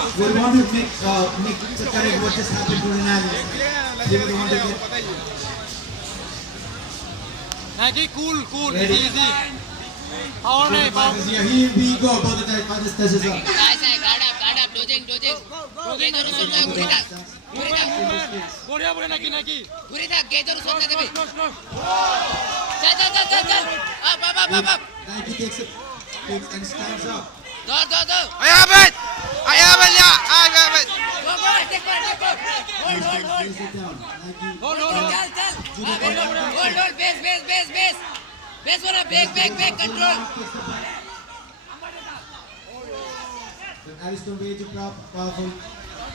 We want to make the correct what just happened to Ronaldo. They would want to get Nike, cool, ready. easy. Power nahi, power. Here we go. Both the time, this touches up. guard up, dodging. बढ़िया Nike. घुरी था, गेजर उसने दे भी. Close. चल. up. Nike takes and stands up. दो. I have it, yeah, I have it. Go, take one. Hold. Plays it down. Nike. Hold. Hold, base. Base वाला, back, control. Ariston way to powerful.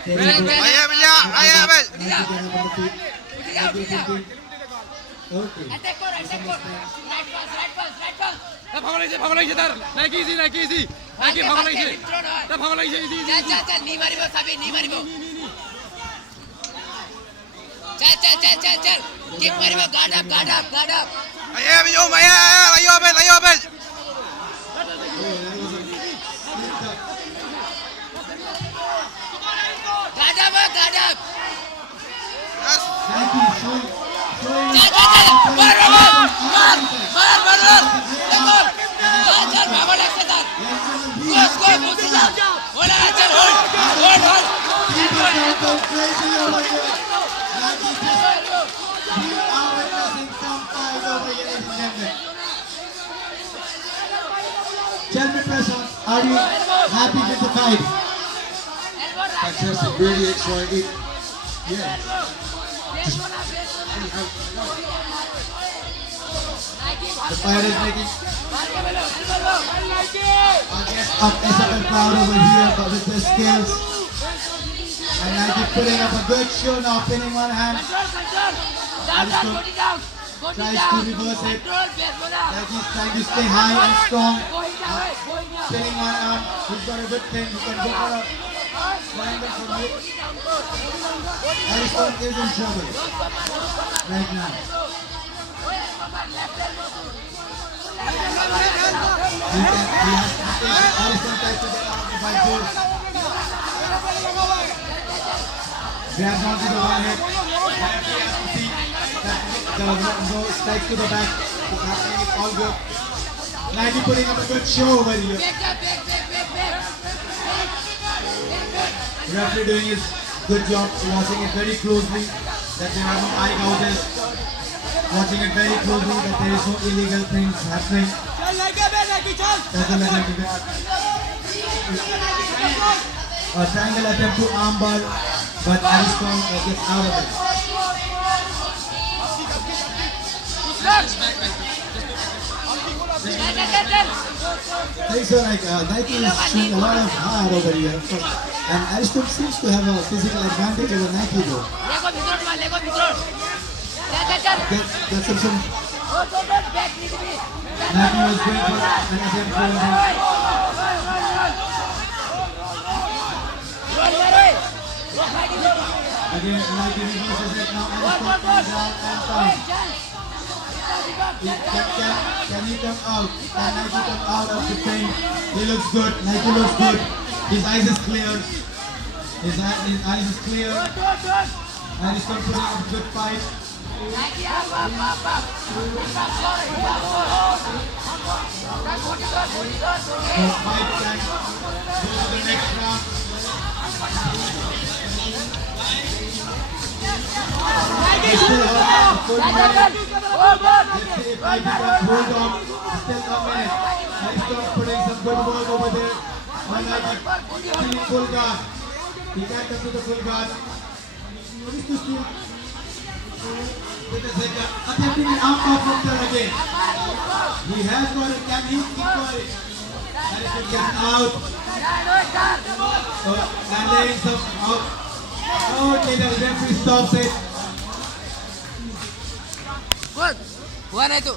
I have it, yeah, I have it. Nike get up on the feet. Nike thinking. Okay. Attack for. Right pass. भागो লাগিছে তার Nike easy. Nike ভাগো লাগিছে easy. चल नी मारिबो साबी नी मारिबो चल किक मारिबो guard up I have it, I have it. Guard up Yes. Nike showing. मार चल भागो लगते तार स्कोर मुझसे जा बोला चल hold Crazy over here. Nike just we are witnessing some fight over here, ladies and gentlemen. Tell me, Prashant, are you happy with the fight? Fantastic, really excited. Yeah. The fight is making our guests of SFL proud over here but with their skills. And Nike putting up a good show now, pinning one hand. Tries to reverse it. Nike's trying to stay high and strong. Pinning one arm. He's got a good pin. He can go for a triangle from it. Ariston is in trouble right now. He has to take Ariston tries to get out of the fight too. Grabs onto the one hip. The strikes to the back. It's happening, it's all good. Nike putting up a good show over here. Referee doing his good job, watching it very closely, that there are no eye gouges. Watching it very closely, that there is no illegal things happening. Doesn't let him do that. A triangle attempt to armbar, but Ariston gets out of it. So Nike is showing a lot of heart over here, and Ariston seems to have a physical advantage over Nike though. That's some Nike was going for an attempt for him. Again, Nike reverses it now. Ariston comes down and down. Can he come out? Can Nike come out of the pain? He looks good. Nike looks good. His eyes is clear. His eyes is clear. Ariston putting up a good fight. The fight can go to the next round. They still have 40 minutes. Let's see if Nike can hold on. Still a minute. Ariston putting some good work over there. On Nike, feeling full guard. He can't come to the full guard. Attempting an arm off from there again. He has got it. Can he keep going? Ariston gets out. And laying some out. Okay, the referee stops it. हुआ नहीं तो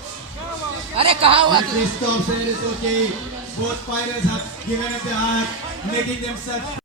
अरे कहाँ हुआ Referee stops it. It's okay. Both fighters have given it their heart, making themselves